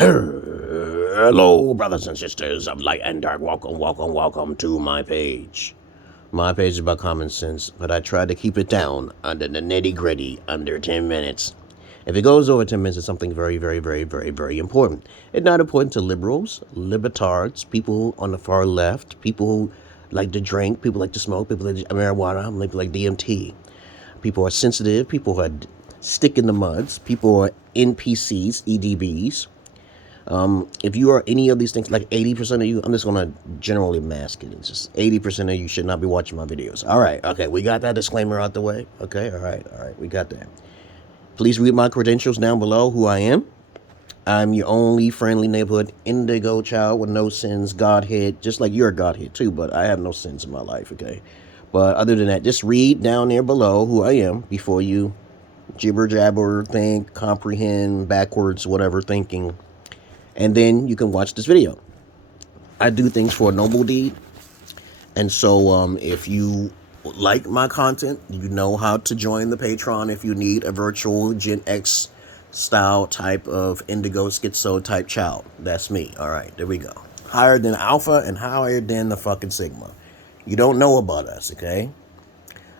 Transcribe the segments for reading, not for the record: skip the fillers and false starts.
Hello, brothers and sisters of light and dark. Welcome to my page. My page is about common sense, but I try to keep it down under the nitty gritty, under 10 minutes. If it goes over 10 minutes, it's something very important. It's not important to liberals, libertards, people on the far left, people who like to drink, people like to smoke, people like marijuana, people like DMT. People are sensitive, people are stick in the muds, people are NPCs, EDBs. If you are any of these things, like 80% of you, I'm just going to generally mask it. It's just 80% of you should not be watching my videos. All right. Okay. We got that disclaimer out the way. Okay. All right. We got that. Please read my credentials down below, who I am. I'm your only friendly neighborhood indigo child with no sins, Godhead, just like you're a Godhead too, but I have no sins in my life. Okay. But other than that, just read down there below who I am before you jibber jabber, think, comprehend, backwards, whatever thinking. And then you can watch this video. I do things for a noble deed. And so if you like my content, you know how to join the Patreon if you need a virtual Gen X style type of indigo schizo type child. That's me. All right, there we go. Higher than alpha and higher than the fucking sigma. You don't know about us, okay?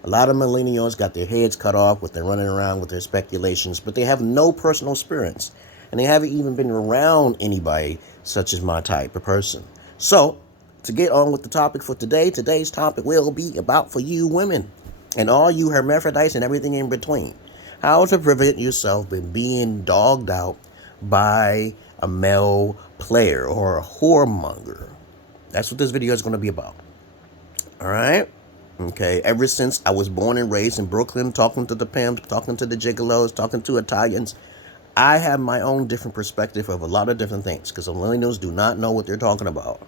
A lot of millennials got their heads cut off with their running around with their speculations, but they have no personal experience. And they haven't even been around anybody such as my type of person. So, to get on with the topic for today, today's topic will be about for you women and all you hermaphrodites and everything in between. How to prevent yourself from being dogged out by a male player or a whoremonger. That's what this video is going to be about. All right? Okay, ever since I was born and raised in Brooklyn, talking to the Pimps, talking to the Gigolos, talking to Italians, I have my own different perspective of a lot of different things because millennials do not know what they're talking about.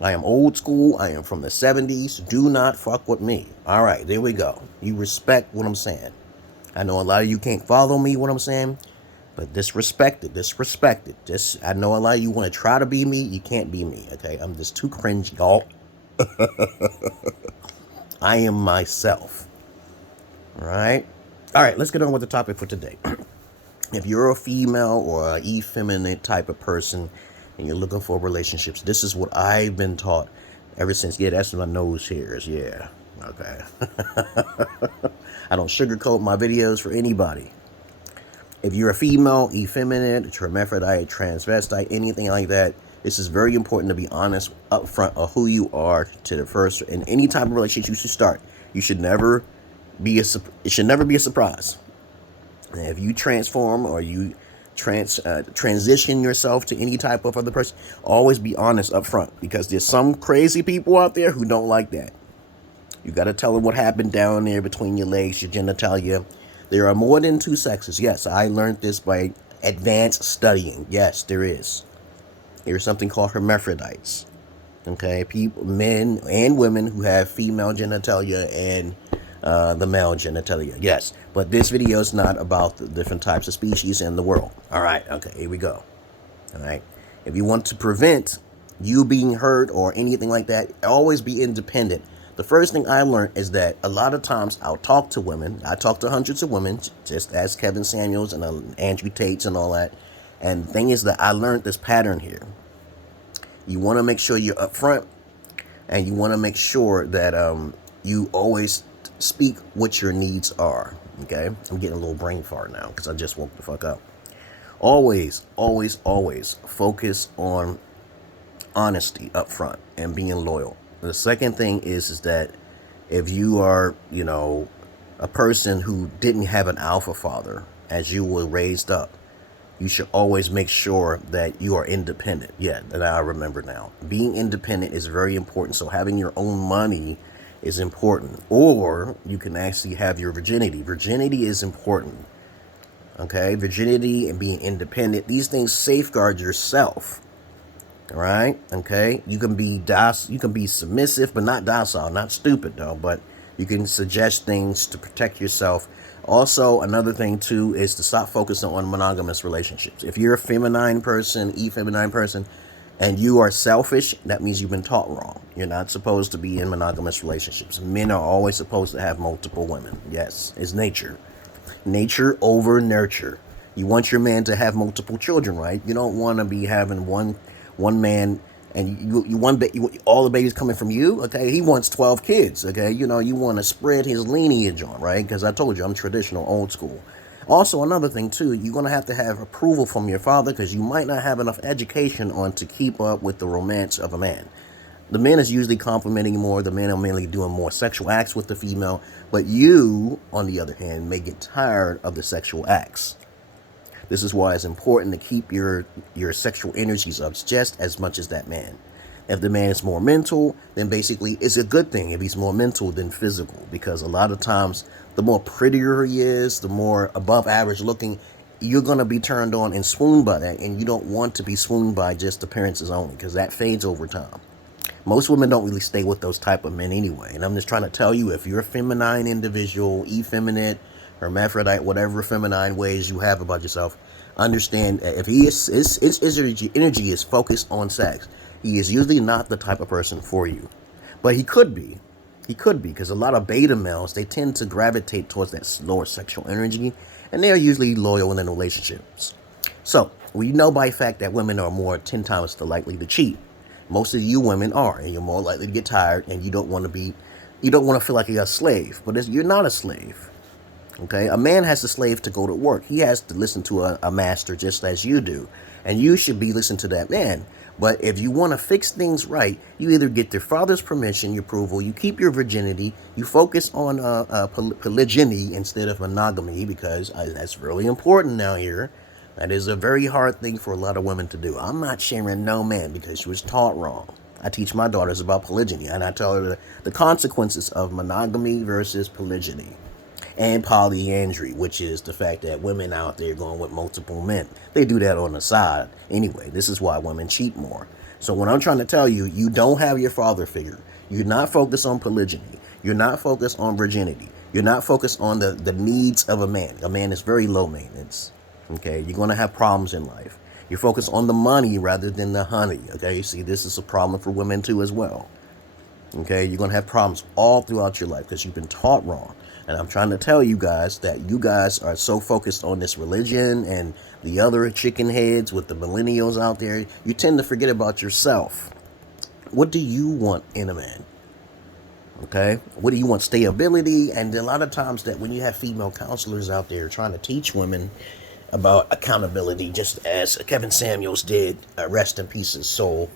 I am old school. I am from the 70s. Do not fuck with me. All right, there we go. You respect what I'm saying. I know a lot of you can't follow me, what I'm saying, but disrespect it. I know a lot of you want to try to be me. You can't be me, okay? I'm just too cringe, y'all. I am myself. All right? All right, let's get on with the topic for today. If you're a female or an effeminate type of person and you're looking for relationships, this is what I've been taught ever since. Yeah, that's my nose hairs. Yeah. Okay. I don't sugarcoat my videos for anybody. If you're a female, effeminate, hermaphrodite, transvestite, anything like that, this is very important to be honest up front of who you are to the first. In any type of relationship you should start, it should never be a surprise. If you transform or you transition yourself to any type of other person, always be honest up front because there's some crazy people out there who don't like that. You got to tell them what happened down there between your legs, your genitalia. There are more than two sexes. Yes, I learned this by advanced studying. Yes, there is. There's something called hermaphrodites. Okay, people, men and women who have female genitalia and the male genitalia. Yes, but this video is not about the different types of species in the world. All right, okay, here we go. All right, if you want to prevent you being hurt or anything like that, always be independent. The first thing I learned is that a lot of times I'll talk to women. I talk to hundreds of women, just as Kevin Samuels and Andrew Tates and all that. And the thing is that I learned this pattern here. You want to make sure you're upfront, and you want to make sure that you always speak what your needs are. Okay, I'm getting a little brain fart now because I just woke the fuck up. Always focus on honesty up front and being loyal. The second thing is that if you are, a person who didn't have an alpha father as you were raised up, you should always make sure that you are independent. Yeah, that I remember now. Being independent is very important. So having your own money is important. Or you can actually have your virginity. Virginity is important. Okay? Virginity and being independent. These things safeguard yourself. All right? Okay? You can be submissive, but not docile. Not stupid, though. But you can suggest things to protect yourself. Also, another thing, too, is to stop focusing on monogamous relationships. If you're a feminine person, effeminine person, and you are selfish, that means you've been taught wrong. You're not supposed to be in monogamous relationships. Men are always supposed to have multiple women. Yes, it's nature. Nature over nurture. You want your man to have multiple children, right? You don't want to be having one man and all the babies coming from you. Okay, he wants 12 kids. Okay, you want to spread his lineage on, right? Because I told you I'm traditional, old school. Also, another thing too, you're gonna have to have approval from your father because you might not have enough education on to keep up with the romance of a man. The man is usually complimenting more. The men are mainly doing more sexual acts with the female. But you, on the other hand, may get tired of the sexual acts. This is why it's important to keep your sexual energies up just as much as that man. If the man is more mental, then basically it's a good thing if he's more mental than physical. Because a lot of times, the more prettier he is, the more above average looking, you're going to be turned on and swooned by that. And you don't want to be swooned by just appearances only because that fades over time. Most women don't really stay with those type of men anyway. And I'm just trying to tell you, if you're a feminine individual, effeminate, hermaphrodite, whatever feminine ways you have about yourself, understand if his energy is focused on sex, he is usually not the type of person for you. But he could be. He could be, because a lot of beta males, they tend to gravitate towards that lower sexual energy, and they're usually loyal in relationships. So, we know by fact that women are more 10 times likely to cheat. Most of you women are, and you're more likely to get tired, and you don't want to feel like you're a slave, but you're not a slave. Okay, a man has a slave to go to work. He has to listen to a master just as you do, and you should be listening to that man. But if you want to fix things right, you either get your father's permission, your approval, you keep your virginity, you focus on polygyny instead of monogamy, because that's really important now here. That is a very hard thing for a lot of women to do. I'm not sharing no man because she was taught wrong. I teach my daughters about polygyny, and I tell her the consequences of monogamy versus polygyny. And polyandry, which is the fact that women out there going with multiple men. They do that on the side. Anyway, this is why women cheat more. So what I'm trying to tell you, you don't have your father figure. You're not focused on polygyny. You're not focused on virginity. You're not focused on the needs of a man. A man is very low maintenance. Okay, you're going to have problems in life. You're focused on the money rather than the honey. Okay, you see, this is a problem for women too as well. Okay, you're going to have problems all throughout your life because you've been taught wrong. And I'm trying to tell you guys that you guys are so focused on this religion and the other chicken heads with the millennials out there, you tend to forget about yourself. What do you want in a man? Okay, what do you want? Stability. And a lot of times that when you have female counselors out there trying to teach women about accountability, just as Kevin Samuels did, rest in peace his soul.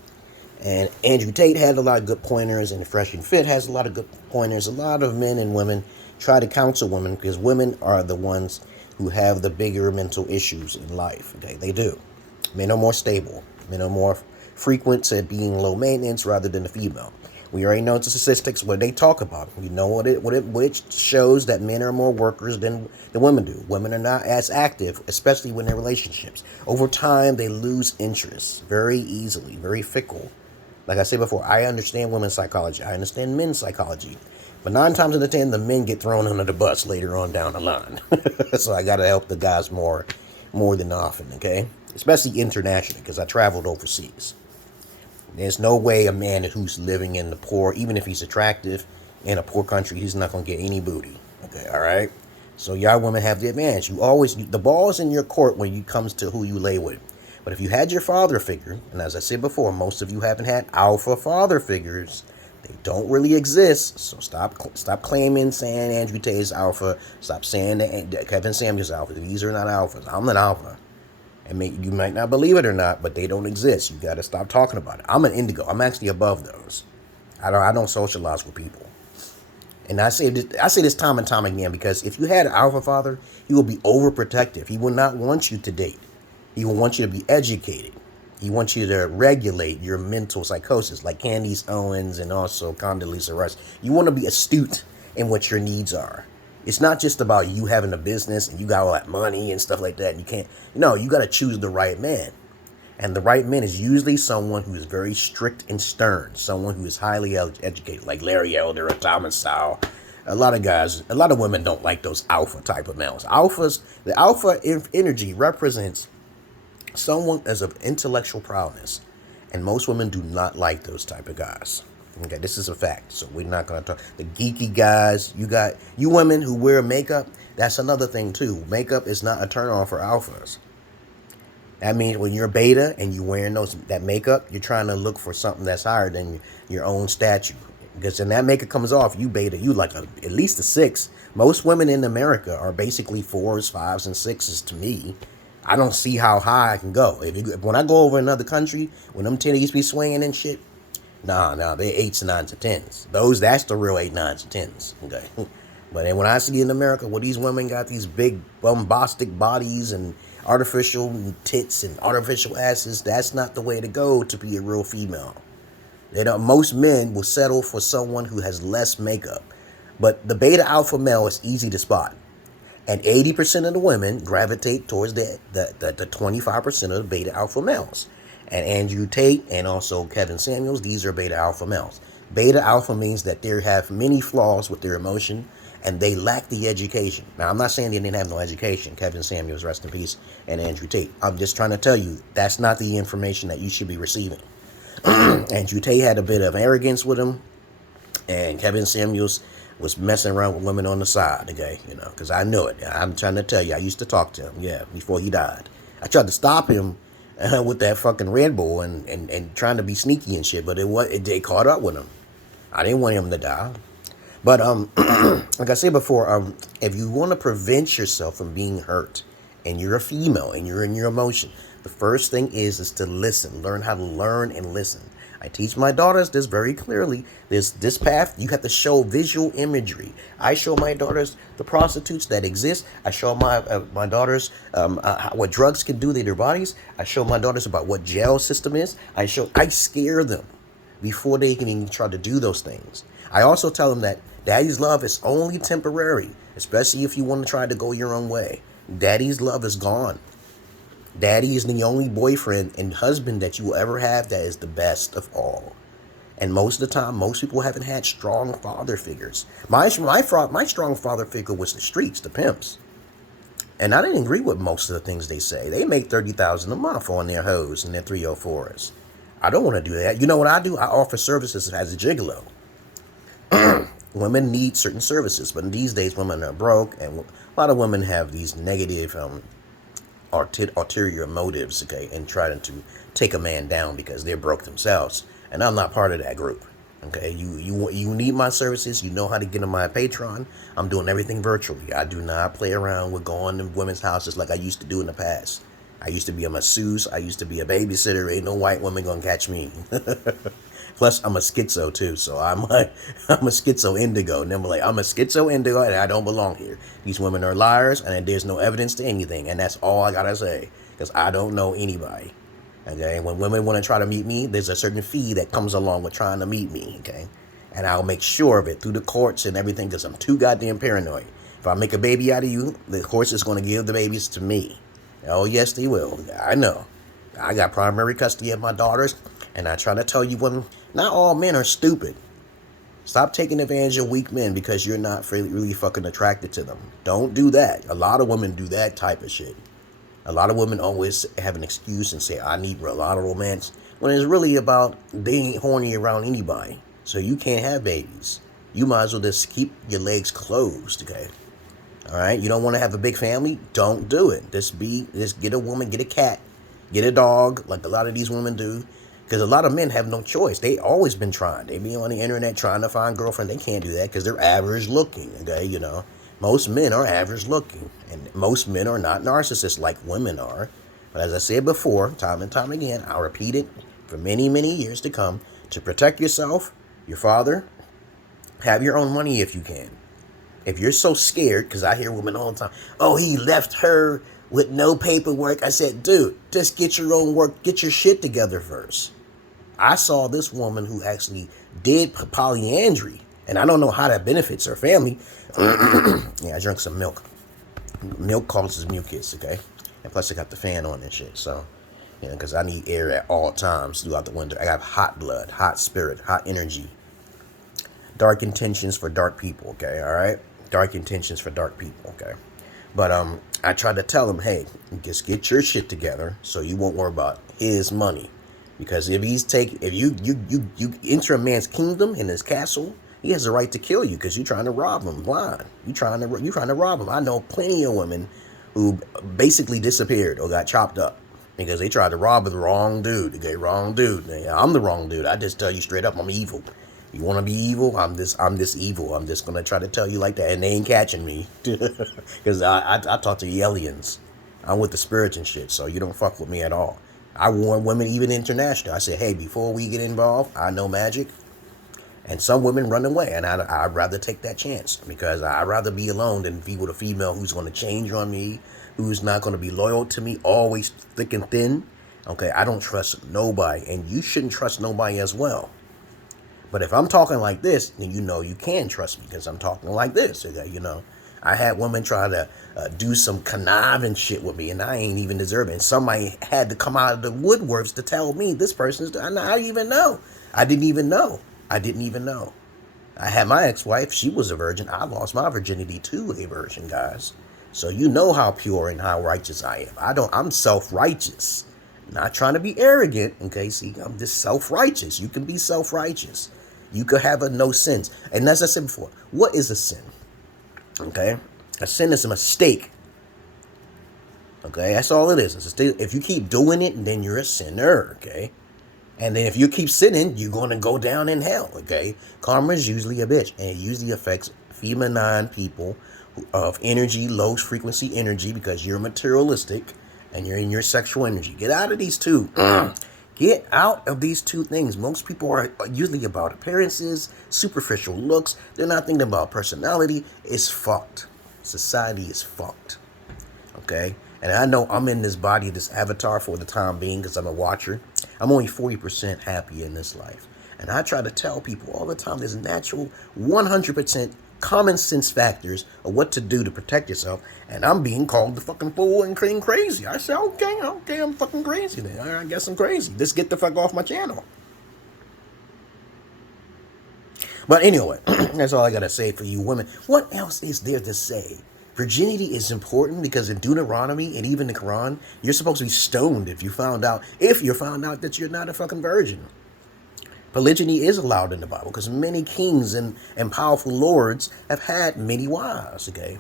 And Andrew Tate had a lot of good pointers, and Fresh and Fit has a lot of good pointers. A lot of men and women try to counsel women because women are the ones who have the bigger mental issues in life. Okay, they do. Men are more stable. Men are more frequent at being low maintenance rather than the female. We already know the statistics what they talk about. We know which shows that men are more workers than women do. Women are not as active, especially when in relationships. Over time, they lose interest very easily, very fickle. Like I said before, I understand women's psychology. I understand men's psychology. But 9 times out of 10, the men get thrown under the bus later on down the line. So I got to help the guys more than often, okay? Especially internationally, because I traveled overseas. There's no way a man who's living in the poor, even if he's attractive in a poor country, he's not going to get any booty. Okay, all right? So y'all women have the advantage. The ball's in your court when it comes to who you lay with. But if you had your father figure, and as I said before, most of you haven't had alpha father figures. They don't really exist. So stop claiming saying Andrew Tate is alpha. Stop saying that Kevin Samuels is alpha. These are not alphas. I'm an alpha. And you might not believe it or not, but they don't exist. You got to stop talking about it. I'm an indigo. I'm actually above those. I don't socialize with people. And I say this time and time again because if you had an alpha father, he will be overprotective. He will not want you to date. He will want you to be educated. He wants you to regulate your mental psychosis, like Candace Owens and also Condoleezza Rice. You want to be astute in what your needs are. It's not just about you having a business and you got all that money and stuff like that. And you can't, you got to choose the right man. And the right man is usually someone who is very strict and stern, someone who is highly educated, like Larry Elder or Thomas Sowell. A lot of women don't like those alpha type of males. The alpha energy represents someone as of intellectual prowess. And most women do not like those type of guys. Okay, this is a fact. So we're not going to talk. The geeky guys, you women who wear makeup, That's another thing too. Makeup is not a turn on for alphas. That means when you're beta and you're wearing that makeup, you're trying to look for something that's higher than your own statue. Because when that makeup comes off, you beta, you like at least a 6. Most women in America are basically 4s, 5s, and 6s to me. I don't see how high I can go. When I go over another country, when them titties be swinging and shit, nah, they're 8s, 9s, and 10s. That's the real 8, 9s, and 10s. Okay. But then when I see in America where these women got these big bombastic bodies and artificial tits and artificial asses, that's not the way to go to be a real female. Most men will settle for someone who has less makeup. But the beta alpha male is easy to spot. And 80% of the women gravitate towards the 25% of the beta alpha males. And Andrew Tate and also Kevin Samuels, these are beta alpha males. Beta alpha means that they have many flaws with their emotion and they lack the education. Now, I'm not saying they didn't have no education. Kevin Samuels, rest in peace, and Andrew Tate. I'm just trying to tell you, that's not the information that you should be receiving. Andrew Tate had a bit of arrogance with him, and Kevin Samuels was messing around with women on the side, okay, because I knew it. I'm trying to tell you, I used to talk to him, before he died. I tried to stop him with that fucking Red Bull and trying to be sneaky and shit, but they caught up with him. I didn't want him to die. But like I said before, if you want to prevent yourself from being hurt, and you're a female and you're in your emotion, the first thing is to listen. Learn how to learn and listen. I teach my daughters this very clearly. This path, you have to show visual imagery. I show my daughters the prostitutes that exist. I show my daughters what drugs can do to their bodies. I show my daughters about what jail system is. I scare them before they can even try to do those things. I also tell them that daddy's love is only temporary, especially if you want to try to go your own way. Daddy's love is gone. Daddy is the only boyfriend and husband that you will ever have that is the best of all. And most of the time, most people haven't had strong father figures. My strong father figure was the streets, the pimps. And I didn't agree with most of the things they say. They make $30,000 a month on their hoes and their 304s. I don't want to do that. You know what I do? I offer services as a gigolo. Women need certain services, but these days women are broke, and a lot of women have these negative ulterior motives, okay, and trying to take a man down because they're broke themselves. And I'm not part of that group. Okay, you need my services. You know how to get on my Patreon. I'm doing everything virtually. I do not play around with going to women's houses like I used to do in the past. I used to be a masseuse. I used to be a babysitter. Ain't no white woman gonna catch me. Plus, I'm a schizo too, so I'm a Schizo-Indigo. And then I'm like, I'm a Schizo-Indigo, and I don't belong here. These women are liars, and there's no evidence to anything, and that's all I gotta say, because I don't know anybody. Okay, when women want to try to meet me, there's a certain fee that comes along with trying to meet me. Okay, and I'll make sure of it through the courts and everything, because I'm too goddamn paranoid. If I make a baby out of you, the courts is going to give the babies to me. Oh yes, they will. I know. I got primary custody of my daughters. And I try to tell you, women, not all men are stupid. Stop taking advantage of weak men because you're not really fucking attracted to them. Don't do that. A lot of women do that type of shit. A lot of women always have an excuse and say, I need a lot of romance. When it's really about they ain't horny around anybody. So you can't have babies. You might as well just keep your legs closed, okay? All right? You don't want to have a big family? Don't do it. Just get a woman, get a cat, get a dog, like a lot of these women do. Because a lot of men have no choice. They always been trying. They be on the internet trying to find girlfriend. They can't do that because they're average looking. Okay, most men are average looking, and most men are not narcissists like women are. But as I said before, time and time again, I'll repeat it for many, many years to come. To protect yourself, your father, have your own money if you can. If you're so scared, because I hear women all the time, oh, he left her with no paperwork. I said, dude, just get your own work. Get your shit together first. I saw this woman who actually did polyandry, and I don't know how that benefits her family. Yeah, I drank some milk. Milk causes mucus, okay? And plus I got the fan on and shit, so, because I need air at all times throughout the winter. I got hot blood, hot spirit, hot energy. Dark intentions for dark people, okay, all right? Dark intentions for dark people, okay? But I tried to tell him, hey, just get your shit together so you won't worry about his money. Because if you enter a man's kingdom in his castle, he has the right to kill you because you're trying to rob him blind. You're trying to rob him. I know plenty of women who basically disappeared or got chopped up because they tried to rob the wrong dude. Okay, wrong dude. I'm the wrong dude. I just tell you straight up, I'm evil. You want to be evil? I'm this evil. I'm just gonna try to tell you like that, and they ain't catching me because I talk to the aliens. I'm with the spirits and shit, so you don't fuck with me at all. I warn women, even international. I say, hey, before we get involved, I know magic. And some women run away, and I'd rather take that chance because I'd rather be alone than be with a female who's going to change on me, who's not going to be loyal to me, always thick and thin. Okay, I don't trust nobody, and you shouldn't trust nobody as well. But if I'm talking like this, then you know you can trust me because I'm talking like this. Okay, you know, I had women try to do some conniving shit with me, and I ain't even deserve it. And somebody had to come out of the woodworks to tell me this person's. I didn't even know. I didn't even know. I had my ex-wife. She was a virgin. I lost my virginity to a virgin, guys. So you know how pure and how righteous I am. I'm self-righteous. Not trying to be arrogant. Okay, see, I'm just self-righteous. You can be self-righteous. You could have a no sins. And as I said before, what is a sin? Okay? A sin is a mistake. Okay? That's all it is. If you keep doing it, then you're a sinner. Okay? And then if you keep sinning, you're going to go down in hell, okay? Karma is usually a bitch, and it usually affects feminine people of energy, low frequency energy, because you're materialistic and you're in your sexual energy. Get out of these two. Get out of these two things. Most people are usually about appearances, superficial looks. They're not thinking about personality. It's fucked. Society is fucked, okay? And I know I'm in this body, this avatar for the time being because I'm a watcher. I'm only 40% happy in this life. And I try to tell people all the time there's natural 100% common sense factors of what to do to protect yourself. And I'm being called the fucking fool and crazy. I say, okay, I'm fucking crazy then. I guess I'm crazy. Just get the fuck off my channel. But anyway, that's all I got to say for you women. What else is there to say? Virginity is important because in Deuteronomy and even the Quran, you're supposed to be stoned if you're found out that you're not a fucking virgin. Polygyny is allowed in the Bible because many kings and powerful lords have had many wives, okay?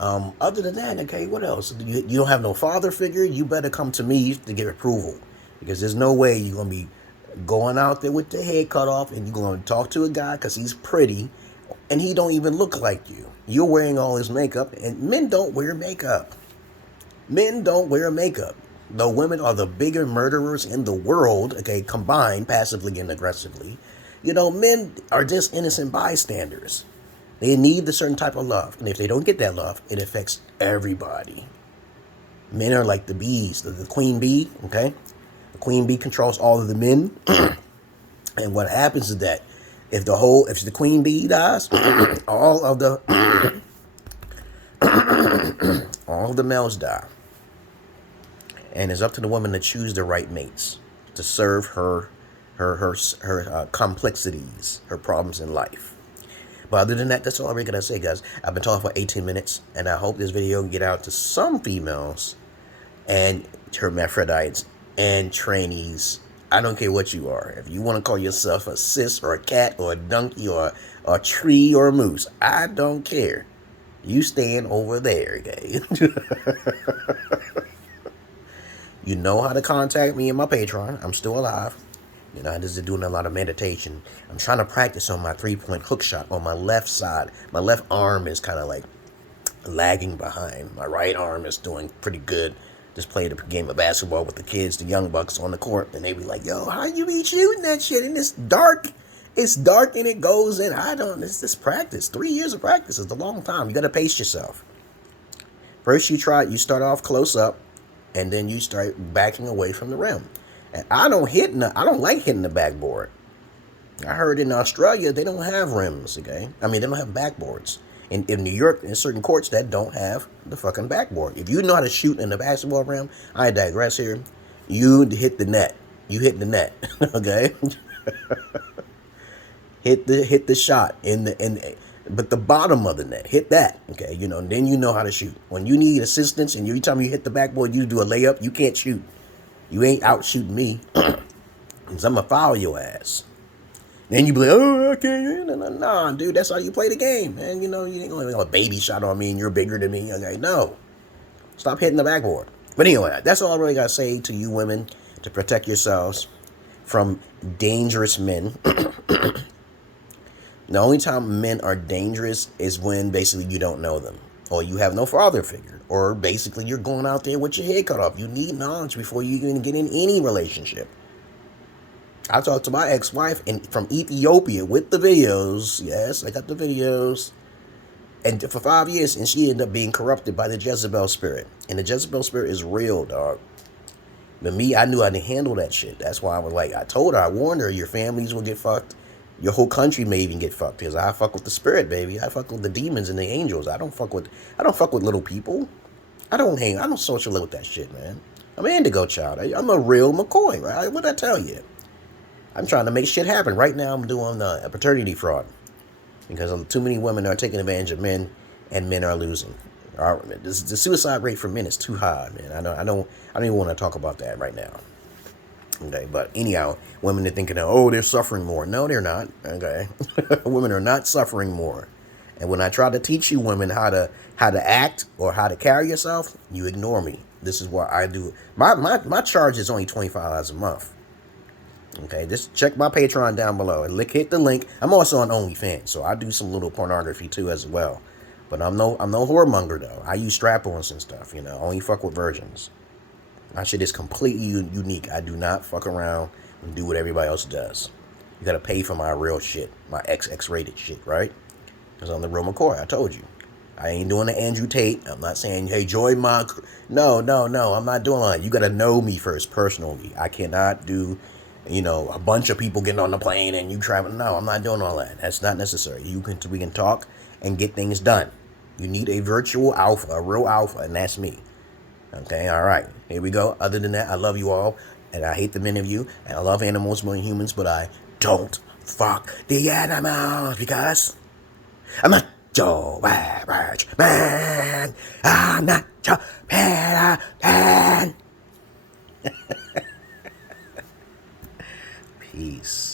Other than that, okay, what else? You don't have no father figure, you better come to me to get approval because there's no way you're going to be going out there with the head cut off and you're going to talk to a guy because he's pretty and he don't even look like you. You're wearing all his makeup, and men don't wear makeup. Men don't wear makeup. Though women are the bigger murderers in the world, okay, combined passively and aggressively, you know, men are just innocent bystanders. They need a certain type of love, and if they don't get that love, it affects everybody. Men are like the bees, the queen bee, okay? The queen bee controls all of the men, and what happens is that if the queen bee dies, all of the males die. And it's up to the woman to choose the right mates to serve her complexities, her problems in life. But other than that, that's all I really gotta say, guys. I've been talking for 18 minutes, and I hope this video can get out to some females and hermaphrodites and trainees. I don't care what you are. If you want to call yourself a cis or a cat or a donkey or a tree or a moose, I don't care. You stand over there, okay? You know how to contact me in my Patreon. I'm still alive. You know, I'm just doing a lot of meditation. I'm trying to practice on my 3-point hook shot on my left side. My left arm is kind of like lagging behind. My right arm is doing pretty good. Just played a game of basketball with the kids, the young bucks on the court, and they be like, yo, how you be shooting that shit? And it's dark and it goes in. It's this practice. 3 years of practice is a long time. You got to pace yourself. First you start off close up, and then you start backing away from the rim. And I don't like hitting the backboard. I heard in Australia, they don't have rims, okay? I mean, they don't have backboards. In New York, in certain courts that don't have the fucking backboard. If you know how to shoot in the basketball rim, I digress here. You hit the net. You hit the net, okay? hit the shot but the bottom of the net. Hit that, okay? You know, then you know how to shoot. When you need assistance and every time you hit the backboard, you do a layup. You can't shoot. You ain't out shooting me, because I'm gonna foul your ass. Then you be like, oh, I can't. Nah, dude, that's how you play the game, man. You know, you ain't gonna have a baby shot on me and you're bigger than me. Okay, no. Stop hitting the backboard. But anyway, that's all I really gotta say to you women to protect yourselves from dangerous men. The only time men are dangerous is when basically you don't know them, or you have no father figure, or basically you're going out there with your head cut off. You need knowledge before you can get in any relationship. I talked to my ex-wife from Ethiopia with the videos. Yes, I got the videos. And for 5 years, and she ended up being corrupted by the Jezebel spirit. And the Jezebel spirit is real, dog. But me, I knew I didn't handle that shit. That's why I was like, I told her, I warned her, your families will get fucked. Your whole country may even get fucked. Because I fuck with the spirit, baby. I fuck with the demons and the angels. I don't fuck with little people. I don't socialize with that shit, man. I'm an indigo child. I'm a real McCoy, right? What'd I tell you? I'm trying to make shit happen. Right now, I'm doing a paternity fraud. Because too many women are taking advantage of men, and men are losing. The suicide rate for men is too high, man. I don't even want to talk about that right now. Okay, but anyhow, women are thinking, oh, they're suffering more. No, they're not. Okay, women are not suffering more. And when I try to teach you women how to act or how to carry yourself, you ignore me. This is what I do. My charge is only $25 a month. Okay, just check my Patreon down below and hit the link. I'm also on OnlyFans, so I do some little pornography too as well. But I'm no whoremonger though. I use strap-ons and stuff, you know. Only fuck with virgins. My shit is completely unique. I do not fuck around and do what everybody else does. You gotta pay for my real shit, my X-rated shit, right? Because I'm the real McCoy. I told you. I ain't doing the Andrew Tate. I'm not saying, hey, join my... No. I'm not doing that. You gotta know me first, personally. I cannot do... a bunch of people getting on the plane and you travel. No, I'm not doing all that. That's not necessary. We can talk and get things done. You need a virtual alpha, a real alpha, and that's me. Okay, all right. Here we go. Other than that, I love you all, and I hate the many of you, and I love animals more than humans, but I don't fuck the animals because I'm not your average man. I'm not your better man. Peace.